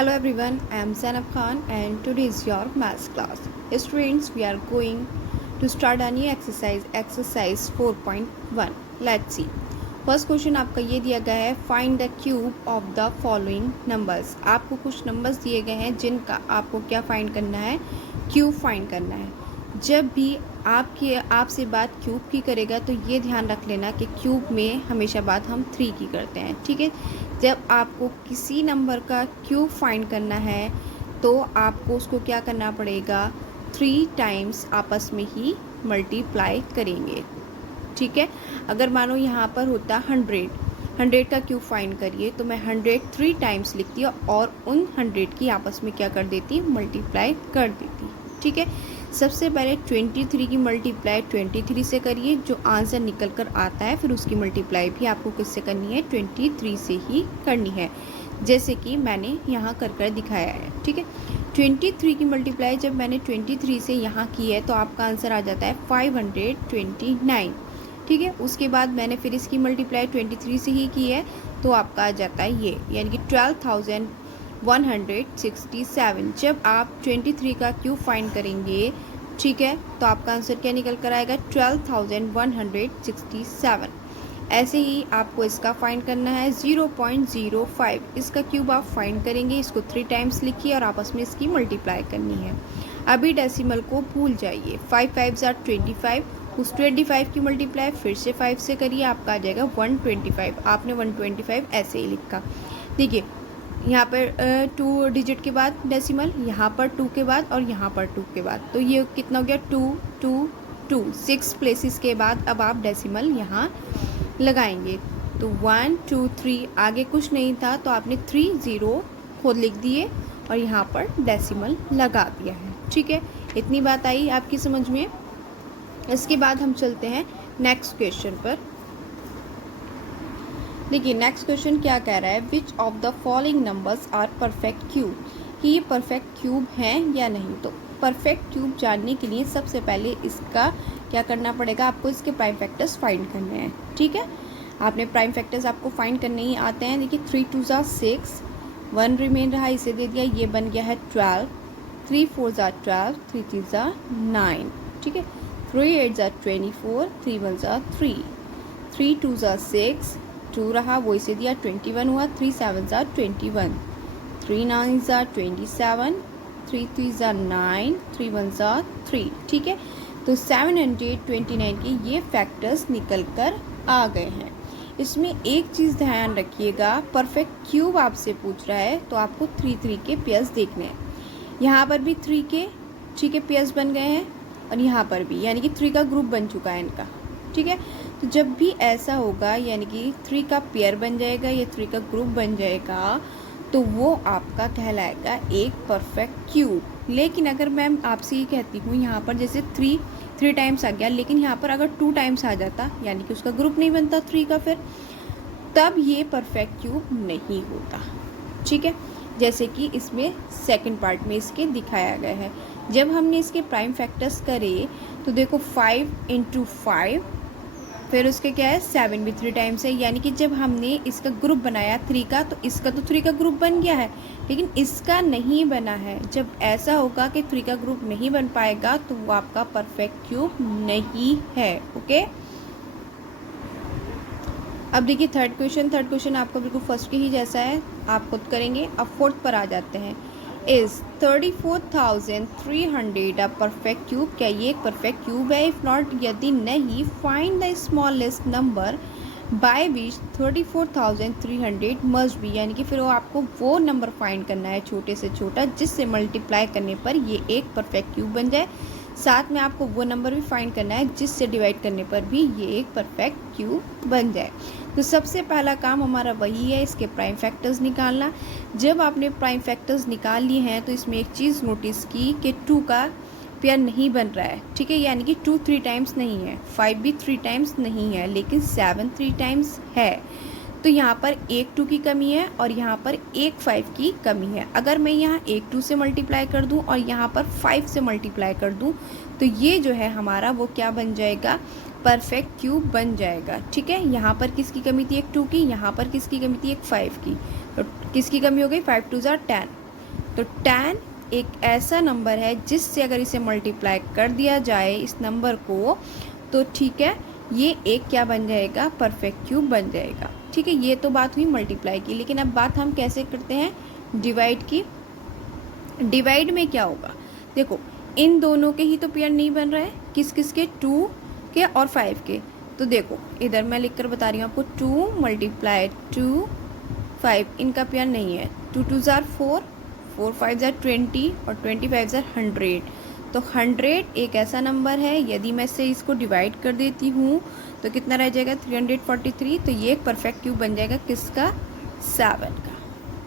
Hello everyone, I am Zainab Khan and today is your maths class. Students, we are going to start a new exercise 4.1. Let's see. First question आपका ये दिया गया है, find the cube of the following numbers. आपको कुछ numbers दिए गए हैं जिनका आपको क्या फाइंड करना है, क्यूब फाइंड करना है. जब भी आपसे बात क्यूब की करेगा तो ये ध्यान रख लेना कि क्यूब में हमेशा बात हम 3 की करते हैं. ठीक है, जब आपको किसी नंबर का क्यूब फाइंड करना है तो आपको उसको क्या करना पड़ेगा, 3 टाइम्स आपस में ही मल्टीप्लाई करेंगे. ठीक है, अगर मानो यहाँ पर होता 100 का क्यूब फाइंड करिए तो मैं 100 3 टाइम्स लिखती और उन 100 की आपस में क्या कर देती, मल्टीप्लाई कर देती. ठीक है, सबसे पहले 23 की मल्टीप्लाई 23 से करिए, जो आंसर निकल कर आता है फिर उसकी मल्टीप्लाई भी आपको किससे करनी है, 23 से ही करनी है, जैसे कि मैंने यहाँ कर दिखाया है. ठीक है, 23 की मल्टीप्लाई जब मैंने 23 से यहाँ की है तो आपका आंसर आ जाता है 529. ठीक है, उसके बाद मैंने फिर इसकी मल्टीप्लाई 23 से ही की है तो आपका आ जाता है ये, यानी कि 12,167. जब आप 23 का क्यूब फाइंड करेंगे, ठीक है, तो आपका आंसर क्या निकल कर आएगा, 12,167. ऐसे ही आपको इसका फाइंड करना है 0.05. इसका क्यूब आप फाइंड करेंगे, इसको 3 टाइम्स लिखिए और आपस में इसकी मल्टीप्लाई करनी है. अभी डेसिमल को भूल जाइए. 5 5 are 25. उस 25 की मल्टीप्लाई फिर से 5 से करिए, आपका आ जाएगा 125. आपने 125 ऐसे ही लिखा. देखिए यहाँ पर 2 डिजिट के बाद डेसिमल, यहाँ पर 2 के बाद और यहाँ पर 2 के बाद, तो ये कितना हो गया, 2 2 2. 6 प्लेसेस के बाद अब आप डेसिमल यहाँ लगाएंगे तो 1 2 3. आगे कुछ नहीं था तो आपने 3 0 खुद लिख दिए और यहाँ पर डेसिमल लगा दिया है. ठीक है, इतनी बात आई आपकी समझ में. इसके बाद हम चलते हैं नेक्स्ट क्वेश्चन पर. देखिए नेक्स्ट क्वेश्चन क्या कह रहा है, which of the following numbers are perfect cube, कि ये परफेक्ट क्यूब हैं या नहीं. तो परफेक्ट क्यूब जानने के लिए सबसे पहले इसका क्या करना पड़ेगा, आपको इसके प्राइम फैक्टर्स फाइंड करने हैं. ठीक है, आपने प्राइम फैक्टर्स आपको फाइंड करने ही आते हैं. देखिए 3 2 ज़ा 6, 1 रिमेन रहा, इसे दे दिया, ये बन गया है 12. 3 4 ज़ा 12, 3 3 ज़ा 9. ठीक है, 3 8 ज़ा 24, 3 1 ज़ा 3, 3 2 ज़ा 6, 2 रहा वो इसे दिया, 21 हुआ, 3 7 ज़ा 21, 3 9 ज़ा 27, 3 3 ज़ा 9, 3 1 ज़ा 3. ठीक है, तो 729 के ये फैक्टर्स निकल कर आ गए हैं. इसमें एक चीज़ ध्यान रखिएगा, परफेक्ट क्यूब आपसे पूछ रहा है तो आपको 3 3 के पेयर्स देखने हैं. यहाँ पर भी 3 के ठीक है पेयर्स बन गए हैं और यहाँ पर भी, यानी कि 3 का ग्रुप बन चुका है इनका. ठीक है, तो जब भी ऐसा होगा यानी कि 3 का पेयर बन जाएगा या 3 का ग्रुप बन जाएगा तो वो आपका कहलाएगा एक परफेक्ट क्यूब. लेकिन अगर मैं आपसे ये कहती हूँ यहाँ पर जैसे 3 टाइम्स आ गया, लेकिन यहाँ पर अगर 2 टाइम्स आ जाता यानी कि उसका ग्रुप नहीं बनता 3 का, फिर तब ये परफेक्ट क्यूब नहीं होता. ठीक है, जैसे कि इसमें सेकंड पार्ट में इसके दिखाया गया है. जब हमने इसके प्राइम फैक्टर्स करे तो देखो 5 × 5, फिर उसके क्या है 7 भी 3 टाइम्स है, यानी कि जब हमने इसका ग्रुप बनाया 3 का तो इसका तो 3 का ग्रुप बन गया है लेकिन इसका नहीं बना है. जब ऐसा होगा कि 3 का ग्रुप नहीं बन पाएगा तो वो आपका परफेक्ट क्यूब नहीं है. ओके, अब देखिए थर्ड क्वेश्चन आपका बिल्कुल फर्स्ट के ही जैसा है, आप खुद करेंगे. अब फोर्थ पर आ जाते हैं. इज़ 34,300 अ परफेक्ट क्यूब, क्या ये एक परफेक्ट क्यूब है. इफ़ नॉट, यदि नहीं, find the smallest number by which 34,300 must be, यानी कि फिर वो आपको वो नंबर फाइंड करना है छोटे से छोटा जिससे मल्टीप्लाई करने पर ये एक परफेक्ट क्यूब बन जाए. साथ में आपको वो नंबर भी फाइंड करना है जिससे डिवाइड करने पर भी ये एक परफेक्ट क्यूब बन जाए. तो सबसे पहला काम हमारा वही है, इसके प्राइम फैक्टर्स निकालना. जब आपने प्राइम फैक्टर्स निकाल लिए हैं तो इसमें एक चीज़ नोटिस की कि 2 का पेयर नहीं बन रहा है. ठीक है, यानी कि 2 3 टाइम्स नहीं है, 5 भी 3 टाइम्स नहीं है, लेकिन 7 3 टाइम्स है. तो यहाँ पर एक 2 की कमी है और यहाँ पर एक 5 की कमी है. अगर मैं यहाँ एक 2 से मल्टीप्लाई कर दूँ और यहाँ पर 5 से मल्टीप्लाई कर दूँ तो ये जो है हमारा वो क्या बन जाएगा, परफेक्ट क्यूब बन जाएगा. ठीक है, यहाँ पर किसकी कमी थी, एक 2 की, यहाँ पर किसकी कमी थी, एक 5 की, तो किसकी कमी हो गई, 5 2 ज़ा 10. तो 10 एक ऐसा नंबर है जिससे अगर इसे मल्टीप्लाई कर दिया जाए इस नंबर को, तो ठीक है ये एक क्या बन जाएगा, परफेक्ट क्यूब बन जाएगा। ठीक है, ये तो बात हुई मल्टीप्लाई की। लेकिन अब बात हम कैसे करते हैं, डिवाइड की। डिवाइड में क्या होगा, देखो इन दोनों के ही तो पेयर नहीं बन रहा है, किस किस के, 2 के और 5 के। तो देखो इधर मैं लिख कर बता रही हूँ आपको, 2 मल्टीप्लाई 2 5 इनका पेयर नहीं है। 2 2 ज़ार 4, 4 5 ज़ार 20 और 25 ज़ार 100। तो 100 एक ऐसा नंबर है, यदि मैं से इसको डिवाइड कर देती हूँ तो कितना रह जाएगा, 343। तो ये एक परफेक्ट क्यूब बन जाएगा किसका, 7 का।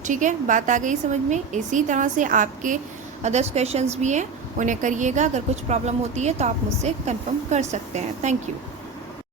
ठीक है, बात आ गई समझ में। इसी तरह से आपके अदर्स क्वेश्चंस भी हैं, उन्हें करिएगा। अगर कुछ प्रॉब्लम होती है तो आप मुझसे कंफर्म कर सकते हैं। Thank you.